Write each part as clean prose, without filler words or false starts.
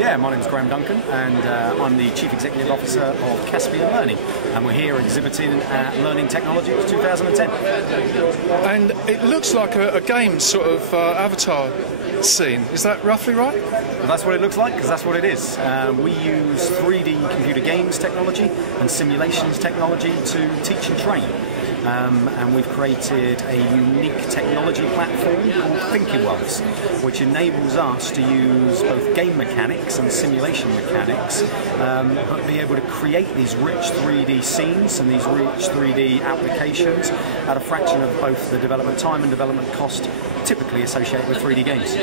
Yeah, my name is Graeme Duncan, and I'm the Chief Executive Officer of Caspian Learning, and we're here exhibiting at Learning Technology 2010. And it looks like a game sort of avatar scene. Is that roughly right? Well, that's what it looks like, because that's what it is. We use 3D computer games technology and simulations technology to teach and train. And we've created a unique technology platform called Thinking Worlds, which enables us to use both game mechanics and simulation mechanics, but be able to create these rich 3D scenes and these rich 3D applications at a fraction of both the development time and development cost typically associated with 3D games.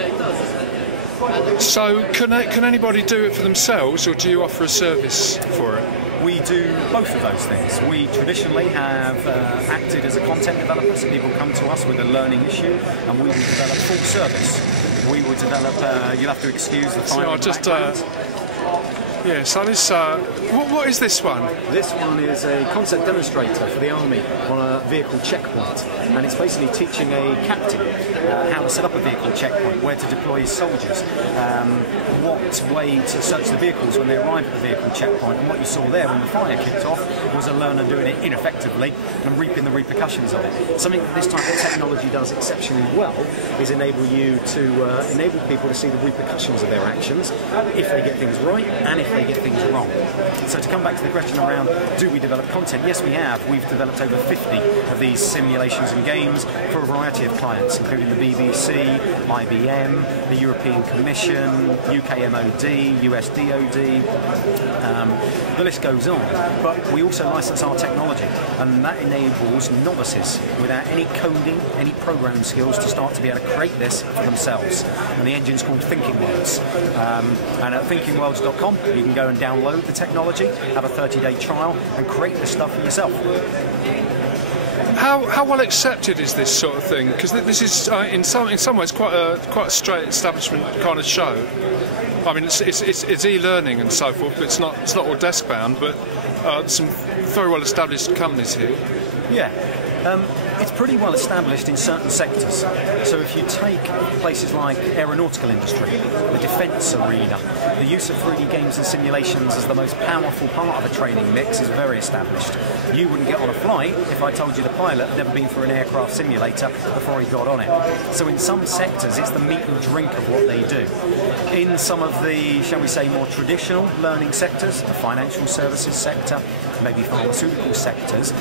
So can anybody do it for themselves, or do you offer a service for it? We do both of those things. We traditionally have acted as a content developer, so people come to us with a learning issue, and we will develop full service. We will develop, you'll have to excuse the final background. Yeah, so this, what is this one? This one is a concept demonstrator for the Army on a vehicle checkpoint, and it's basically teaching a captain how to set up a vehicle checkpoint, where to deploy his soldiers, what way to search the vehicles when they arrive at the vehicle checkpoint. And what you saw there when the fire kicked off was a learner doing it ineffectively and reaping the repercussions of it. Something that this type of technology does exceptionally well is enable you to enable people to see the repercussions of their actions if they get things right and if they get things wrong. So to come back to the question around, do we develop content? Yes, we have. We've developed over 50 of these simulations and games for a variety of clients, including the BBC, IBM, the European Commission, UK MOD, US DOD, the list goes on. But we also license our technology, and that enables novices without any coding, any programming skills to start to be able to create this for themselves. And the engine's called Thinking Worlds. And at thinkingworlds.com you can go and download the technology, have a 30-day trial, and create this stuff for yourself. How well accepted is this sort of thing? Because this is, in some ways, quite a straight establishment kind of show. I mean, it's e-learning and so forth, but it's not all desk bound. But some very well established companies here. Yeah. It's pretty well established in certain sectors. So if you take places like aeronautical industry, the defence arena, the use of 3D games and simulations as the most powerful part of a training mix is very established. You wouldn't get on a flight if I told you the pilot had never been through an aircraft simulator before he got on it. So in some sectors it's the meat and drink of what they do. In some of the, shall we say, more traditional learning sectors, the financial services sector, maybe pharmaceutical sectors,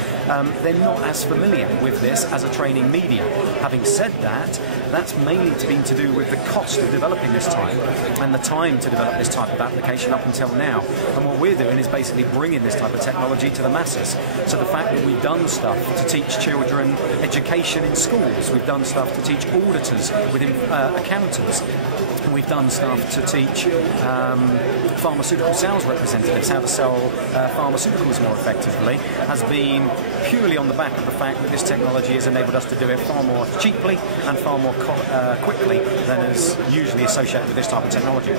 they're not as familiar with this as a training medium. Having said that, that's mainly been to do with the cost of developing this type and the time to develop this type of application up until now. And what we're doing is basically bringing this type of technology to the masses. So the fact that we've done stuff to teach children education in schools, we've done stuff to teach auditors within accountants, we've done stuff to teach pharmaceutical sales representatives how to sell pharmaceuticals more effectively, has been purely on the back of the fact that this technology has enabled us to do it far more cheaply and far more quickly than is usually associated with this type of technology.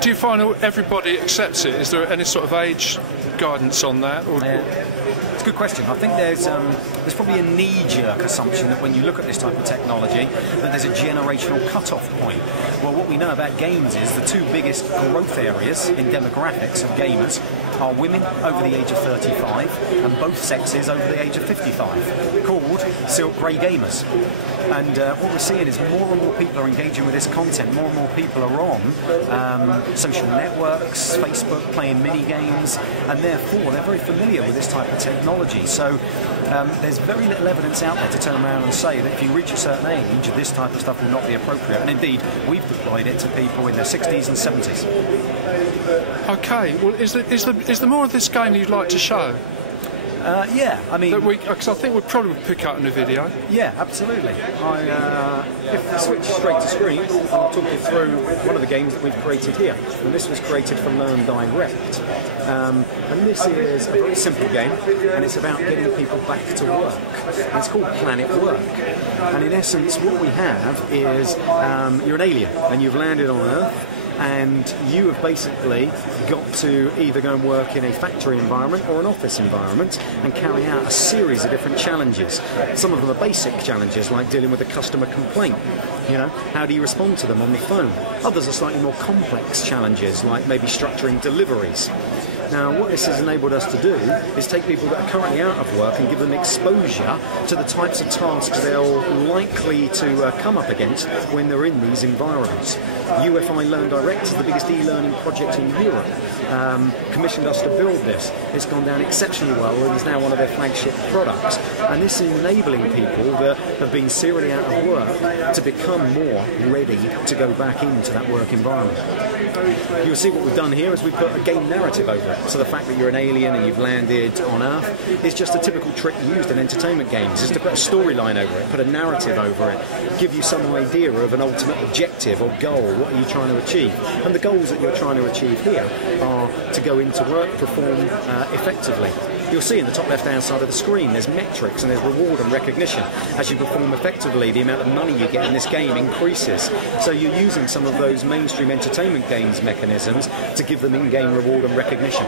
Do you find everybody accepts it? Is there any sort of age guidance on that? Or It's a good question. I think there's probably a knee-jerk assumption that when you look at this type of technology that there's a generational cut-off point. Well, what we know about games is the two biggest growth areas in demographics of gamers are women over the age of 35 and both sexes over the age of 55, called silk grey gamers. And what we're seeing is more and more people are engaging with this content, more and more people are on social networks, Facebook, playing mini-games, and therefore they're very familiar with this type of technology. So there's very little evidence out there to turn around and say that if you reach a certain age, this type of stuff will not be appropriate. And indeed, we've deployed it to people in their 60s and 70s. Okay, well, is there more of this game you'd like to show? Yeah, I mean, because I think we'd probably pick up in a video. Yeah, absolutely. If we switch straight to screen, I'll talk you through one of the games that we've created here. And this was created for Learndirect. And this is a very simple game, and it's about getting people back to work. And it's called Planet Work. And in essence, what we have is you're an alien, and you've landed on Earth, and you have basically got to either go and work in a factory environment or an office environment and carry out a series of different challenges. Some of them are basic challenges like dealing with a customer complaint, You know, how do you respond to them on the phone? Others are slightly more complex challenges, like maybe structuring deliveries. Now, what this has enabled us to do is take people that are currently out of work and give them exposure to the types of tasks they're likely to come up against when they're in these environments. UFI Learndirect is the biggest e-learning project in Europe. Commissioned us to build this. It's gone down exceptionally well and is now one of their flagship products. And this is enabling people that have been serially out of work to become more ready to go back into that work environment. You'll see what we've done here is we've put a game narrative over it. So the fact that you're an alien and you've landed on Earth is just a typical trick used in entertainment games, is to put a storyline over it, put a narrative over it, give you some idea of an ultimate objective or goal. What are you trying to achieve? And the goals that you're trying to achieve here are to go into work, perform effectively. You'll see in the top left-hand side of the screen there's metrics and there's reward and recognition. As you perform effectively, the amount of money you get in this game increases. So you're using some of those mainstream entertainment games mechanisms to give them in-game reward and recognition.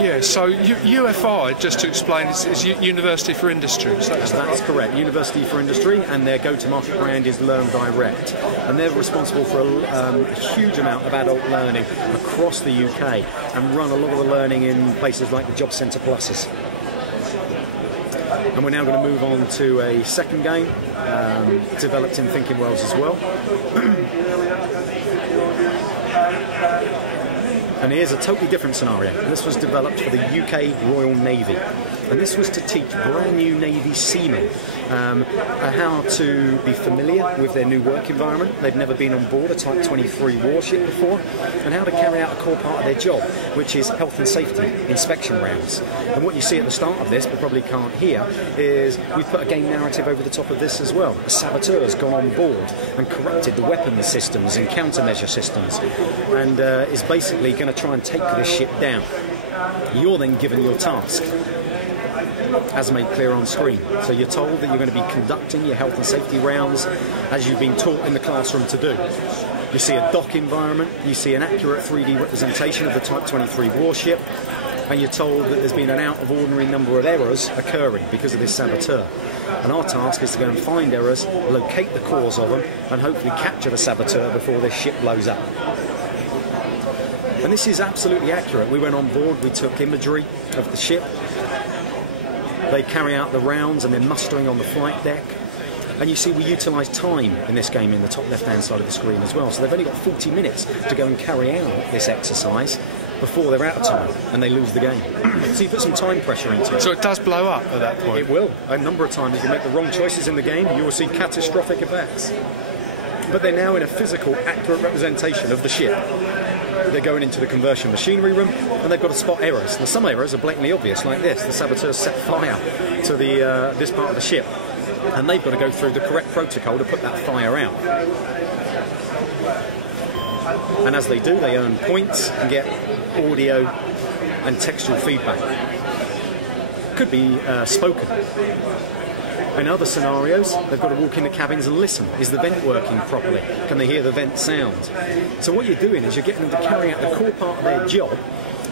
Yeah, so UFI, just to explain, is University for Industry. That's correct, University for Industry, and their go-to-market brand is Learndirect. And they're responsible for a huge amount of adult learning across the UK and run a lot of the learning in places like the Job Centre Pluses. And we're now going to move on to a second game, developed in Thinking Wells as well. And here's a totally different scenario. This was developed for the UK Royal Navy. And this was to teach brand new Navy seamen how to be familiar with their new work environment. They've never been on board a Type 23 warship before, and how to carry out a core part of their job, which is health and safety inspection rounds. And what you see at the start of this, but probably can't hear, is we've put a game narrative over the top of this as well. A saboteur has gone on board and corrupted the weapons systems and countermeasure systems, and is basically going to try and take this ship down. You're then given your task, as made clear on screen. So you're told that you're going to be conducting your health and safety rounds as you've been taught in the classroom to do. You see a dock environment, you see an accurate 3D representation of the Type 23 warship, and you're told that there's been an out of ordinary number of errors occurring because of this saboteur. And our task is to go and find errors, locate the cause of them, and hopefully capture the saboteur before this ship blows up. And this is absolutely accurate. We went on board, we took imagery of the ship. They carry out the rounds and then mustering on the flight deck. And you see we utilise time in this game in the top left-hand side of the screen as well. So they've only got 40 minutes to go and carry out this exercise before they're out of time and they lose the game. So you put some time pressure into it. So it does blow up at that point? It will. A number of times if you make the wrong choices in the game, you will see catastrophic effects. But they're now in a physical, accurate representation of the ship. They're going into the conversion machinery room and they've got to spot errors. Now, some errors are blatantly obvious, like this. The saboteurs set fire to this part of the ship, and they've got to go through the correct protocol to put that fire out. And as they do, they earn points and get audio and textual feedback. Could be spoken. In other scenarios, they've got to walk in the cabins and listen. Is the vent working properly? Can they hear the vent sound? So what you're doing is you're getting them to carry out the core part of their job,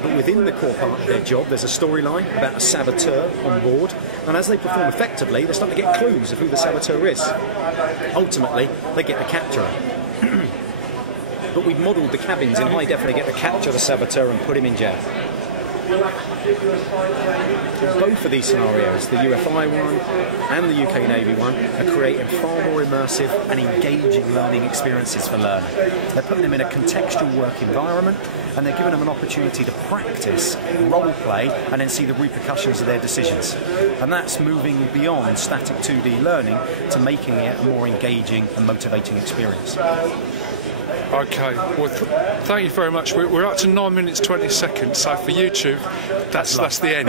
but within the core part of their job there's a storyline about a saboteur on board, and as they perform effectively, they start to get clues of who the saboteur is. Ultimately, they get to capture him. But we've modelled the cabins in high def to get to capture the saboteur and put him in jail. Both of these scenarios, the UFI one and the UK Navy one, are creating far more immersive and engaging learning experiences for learners. They're putting them in a contextual work environment and they're giving them an opportunity to practice, role play, and then see the repercussions of their decisions. And that's moving beyond static 2D learning to making it a more engaging and motivating experience. Okay, well, thank you very much. We're up to 9 minutes 20 seconds, so for YouTube, that's the end.